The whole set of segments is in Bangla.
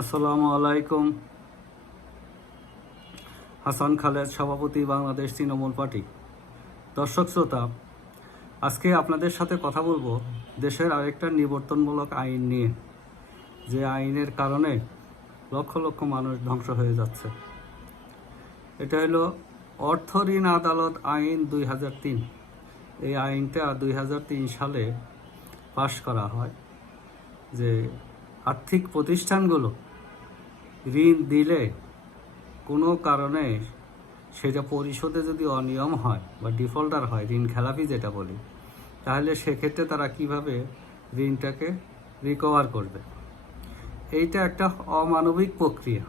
আসসালামু আলাইকুম। হাসান খালেদ, সভাপতি, বাংলাদেশ তৃণমূল পার্টি। দর্শক শ্রোতা, আজকে আপনাদের সাথে কথা বলবো দেশের আরেকটা নিবর্তনমূলক আইন নিয়ে, যে আইনের কারণে লক্ষ লক্ষ মানুষ ধ্বংস হয়ে যাচ্ছে। এটা হলো অর্থ ঋণ আদালত আইন 2003। এই আইনটা 2003 সালে পাশ করা হয়, যে আর্থিক প্রতিষ্ঠানগুলো ঋণ দিলে কোনো কারণে সেটা পরিশোধে যদি অনিয়ম হয় বা ডিফল্টার হয়, ঋণ খেলাপি যেটা বলি, তাহলে সেক্ষেত্রে তারা কিভাবে ঋণটাকে রিকভার করবে। এইটা একটা অমানবিক প্রক্রিয়া।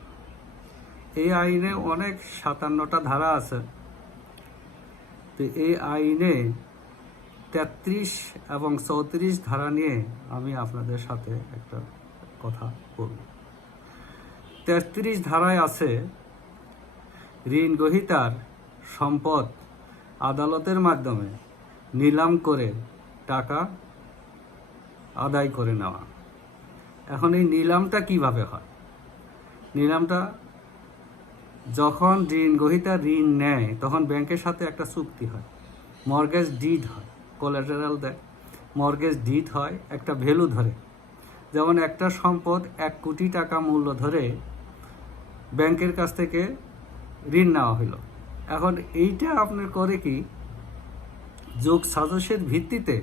এই আইনে অনেক 57টা ধারা আছে। তো এই আইনে 33 এবং 34 ধারা নিয়ে আমি আপনাদের সাথে একটা কথা বলব। 33 ধারায় আছে, ঋণ গ্রহীতার সম্পদ আদালতের মাধ্যমে নিলাম করে টাকা আদায় করে নেওয়া। এখন এই নিলামটা কিভাবে হয়? নিলামটা যখন ঋণ গ্রহীতা ঋণ নেয় তখন ব্যাংকের সাথে একটা চুক্তি হয়, মর্গেজ ডিড হয়, কোলাটেরাল দেয়, মর্গেজ ডিড হয়, একটা ভ্যালু ধরে। যেমন একটা সম্পদ 1 কোটি টাকা মূল্য ধরে ব্যাংকের কাছ থেকে ঋণ নেওয়া হলো। এখন এইটা আপনার করে কি, যোগ সাজসের ভিত্তিতে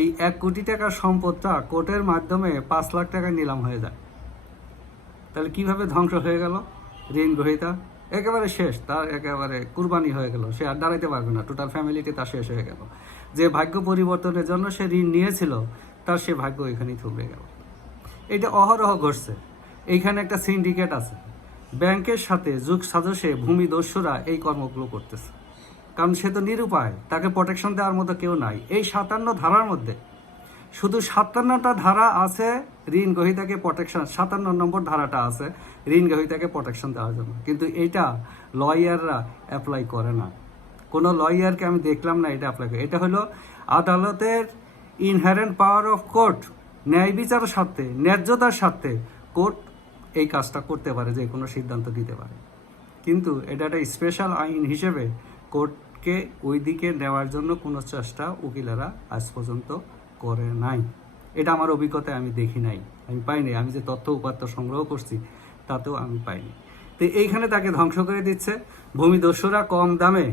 এই 1 কোটি টাকার সম্পদটা কোর্টের মাধ্যমে 5 লাখ টাকা নিলাম হয়ে যায়। তাহলে কিভাবে ধ্বংস হয়ে গেল? ঋণ গ্রহীতা একেবারে শেষ, তার একেবারে কুরবানি হয়ে গেল, সে আর দাঁড়াইতে পারবে না, টোটাল ফ্যামিলিতে তার শেষ হয়ে গেল। যে ভাগ্য পরিবর্তনের জন্য সে ঋণ নিয়েছিল, তার সে ভাগ্য এখানেই থুবড়ে গেল। এটা অহরহ ঘটছে। এইখানে একটা সিন্ডিকেট আছে, ব্যাংকের সাথে যুগ সাজসে ভূমিদস্যুরা এই কর্মগুলো করতেছে। কারণ সে তো নিরুপায়, তাকে প্রোটেকশন দেওয়ার মতো কেউ নাই। এই 57 ধারার মধ্যে শুধু 57টা ধারা আছে ঋণ গ্রহীতাকে প্রোটেকশন, 57 নম্বর ধারাটা আছে ঋণ গ্রহীতাকে প্রোটেকশন দেওয়ার জন্য, কিন্তু এইটা লয়াররা অ্যাপ্লাই করে না। কোনো লয়ারকে আমি দেখলাম না এটা অ্যাপ্লাই করে। এটা হলো আদালতের ইনহেরেন্ট পাওয়ার অফ কোর্ট, ন্যায় বিচারের স্বার্থে, ন্যায্যতার স্বার্থে কোর্ট এই কাজটা করতে পারে, যে কোনো সিদ্ধান্ত দিতে পারে। কিন্তু এটা একটা স্পেশাল আইন হিসেবে কোর্টকে ওই দিকে নেওয়ার জন্য কোনো চেষ্টা উকিলেরা আজ পর্যন্ত করে নাই। এটা আমার অভিজ্ঞতায় আমি দেখি নাই, আমি পাইনি। আমি যে তথ্য উপাত্ত সংগ্রহ করছি তাতেও আমি পাইনি। তো এইখানে তাকে ধ্বংস করে দিচ্ছে। ভূমিদস্যুরা কম দামে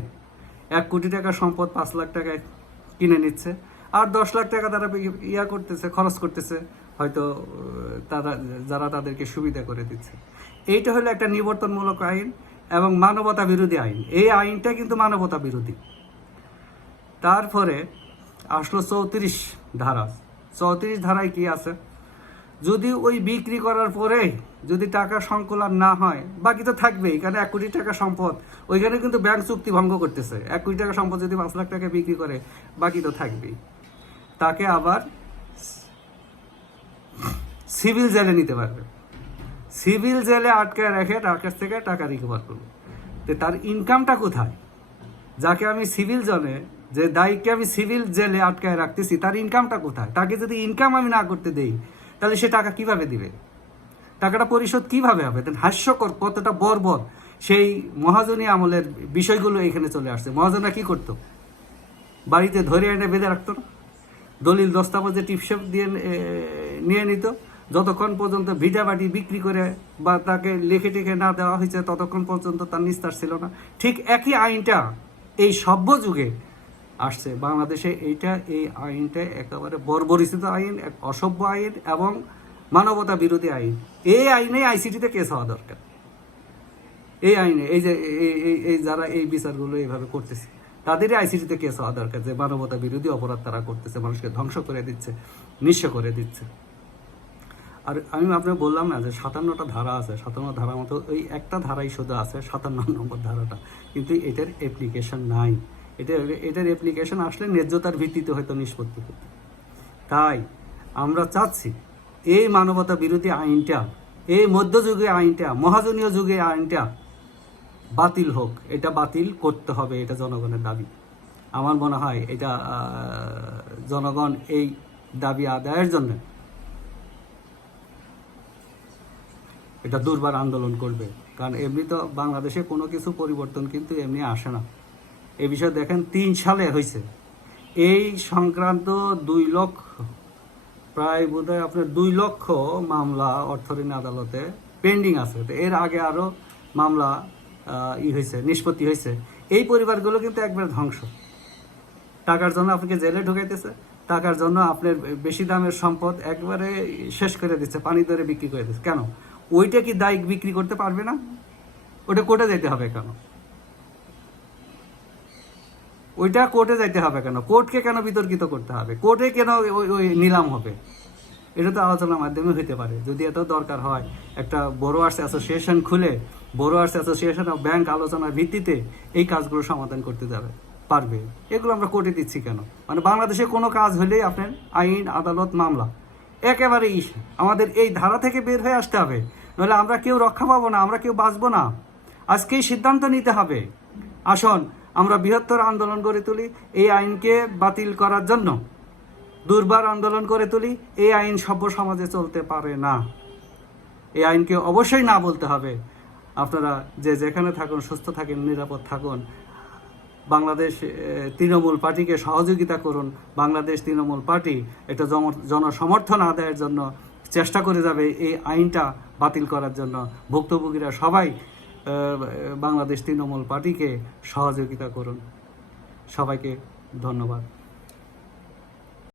1 কোটি টাকা সম্পদ 5 লাখ টাকায় কিনে নিচ্ছে, আর 10 লাখ টাকা তারা করতেছে, খরচ করতেছে, হয়তো তারা যারা তাদেরকে সুবিধা করে দিচ্ছে। এইটা হলো একটা নিবর্তনমূলক আইন এবং মানবতা বিরোধী আইন। এই আইনটা কিন্তু মানবতা বিরোধী। তারপরে আসলো 34 ধারা। 34 ধারায় কি আছে? যদি ওই বিক্রি করার পরে যদি টাকা সংকলন না হয়, বাকি তো থাকবেই, কারণ 1 কোটি টাকা সম্পদ, ওইখানে কিন্তু ব্যাংক চুক্তি ভঙ্গ করতেছে। 1 কোটি টাকা সম্পদ যদি 5 লাখ টাকা বিক্রি করে, বাকি তো থাকবেই। তাকে আবার সিভিল জেলে নিতে পারবে, সিভিল জেলে আটকায় রেখে তার কাছ থেকে টাকা রিকভার করবে। তো তার ইনকামটা কোথায়? যাকে আমি সিভিল জেলে, যে দায়ীকে আমি সিভিল জেলে আটকায় রাখতেছি, তার ইনকামটা কোথায়? তাকে যদি ইনকাম আমি না করতে দেই, তাহলে সে টাকা কিভাবে দিবে? টাকাটা পরিশোধ কিভাবে হবে? হাস্যকর, কতটা বর্বর সেই মহাজনী আমলের বিষয়গুলো এখানে চলে আসছে। মহাজনরা কি করতো? বাড়িতে ধরে এনে বেঁধে রাখতো না, দলিল দস্তাবেজে টিপসেপ দিয়ে নিয়ে নিত, যতক্ষণ পর্যন্ত ভিটাবাটি বিক্রি করে বা তাকে লিখে টেখে না দেওয়া হয়েছে ততক্ষণ পর্যন্ত তার নিস্তার ছিল না। ঠিক একই আইনটা এই সভ্য যুগে আসছে বাংলাদেশে। এই আইনটা একেবারে বর্বরিচিত আইন, এক অসভ্য আইন এবং মানবতা বিরোধী আইন। এই আইনে আইসিটিতে কেস হওয়া দরকার। এই আইনে এই যে এই যারা এই বিচারগুলো এইভাবে করতেছে, তাদেরই আইসিটিতে কেস হওয়া দরকার, যে মানবতা বিরোধী অপরাধ তারা করতেছে, মানুষকে ধ্বংস করে দিচ্ছে, নিঃস্ব করে দিচ্ছে। আর আমি আপনাকে বললাম না যে 57টা ধারা আছে, 57 ধারার মতো ওই একটা ধারাই শুধু আছে, 57 নম্বর ধারাটা, কিন্তু এটার অ্যাপ্লিকেশন নাই। এটার অ্যাপ্লিকেশন আসলে ন্যায্যতার ভিত্তিতে হয়তো নিষ্পত্তি করতে। তাই আমরা চাচ্ছি এই মানবতা বিরোধী আইনটা, এই মধ্যযুগীয় আইনটা, মহাজনীয় যুগের আইনটা বাতিল হোক। এটা বাতিল করতে হবে, এটা জনগণের দাবি। আমার মনে হয় এটা জনগণ এই দাবি আদায়ের জন্য এটা দুর্বার আন্দোলন করবে। কারণ এমনি তো বাংলাদেশে কোনো কিছু পরিবর্তন কিন্তু এমনি আসে না। এ বিষয়ে দেখেন 3 সালে হয়েছে এই সংক্রান্ত 2 লক্ষ, প্রায় বোধহয় আপনার 2 লক্ষ মামলা অর্থঋণ আদালতে পেন্ডিং আছে। তো এর আগে আরও মামলা হয়েছে, নিষ্পত্তি হয়েছে। এই পরিবারগুলো কিন্তু একবার ধ্বংস। টাকার জন্য আপনাকে জেলে ঢুকাইতেছে, টাকার জন্য আপনার বেশি দামের সম্পদ একবারে শেষ করে দিচ্ছে, পানি দরে বিক্রি করে দিচ্ছে। কেন? ওইটা কি দায়িক বিক্রি করতে পারবে না? ওটা কোর্টে যেতে হবে কেন? ওইটা কোর্টে যাইতে হবে কেন? কোর্টকে কেন বিতর্কিত করতে হবে? কোর্টে কেন ওই নিলাম হবে? এটা তো আলোচনার মাধ্যমে হইতে পারে। যদি এত দরকার হয়, একটা বোরোয়ার্স অ্যাসোসিয়েশন খুলে বোরোয়ার্স অ্যাসোসিয়েশন অফ ব্যাংক আলোচনার ভিত্তিতে এই কাজগুলো সমাধান করতে যাবে পারবে। এগুলো আমরা কোর্টে দিচ্ছি কেন? মানে বাংলাদেশে কোনো কাজ হলেই আপনার আইন, আদালত, মামলা একেবারেই আমাদের এই ধারা থেকে বের হয়ে আসতে হবে, নাহলে আমরা কেউ রক্ষা পাবো না, আমরা কেউ বাঁচবো না। আজকেই সিদ্ধান্ত নিতে হবে। আসুন আমরা বৃহত্তর আন্দোলন গড়ে তুলি এই আইনকে বাতিল করার জন্য, দুর্বার আন্দোলন করে তুলি। এই আইন সভ্য সমাজে চলতে পারে না। এই আইনকে অবশ্যই না বলতে হবে। আপনারা যে যেখানে থাকুন, সুস্থ থাকুন, নিরাপদ থাকুন। বাংলাদেশ তৃণমূল পার্টিকে সহযোগিতা করুন। বাংলাদেশ তৃণমূল পার্টি একটা জনসমর্থন আদায়ের জন্য চেষ্টা করে যাবে এই আইনটা বাতিল করার জন্য। ভুক্তভোগীরা সবাই বাংলাদেশ তৃণমূল পার্টিকে সহযোগিতা করুন। সবাইকে ধন্যবাদ।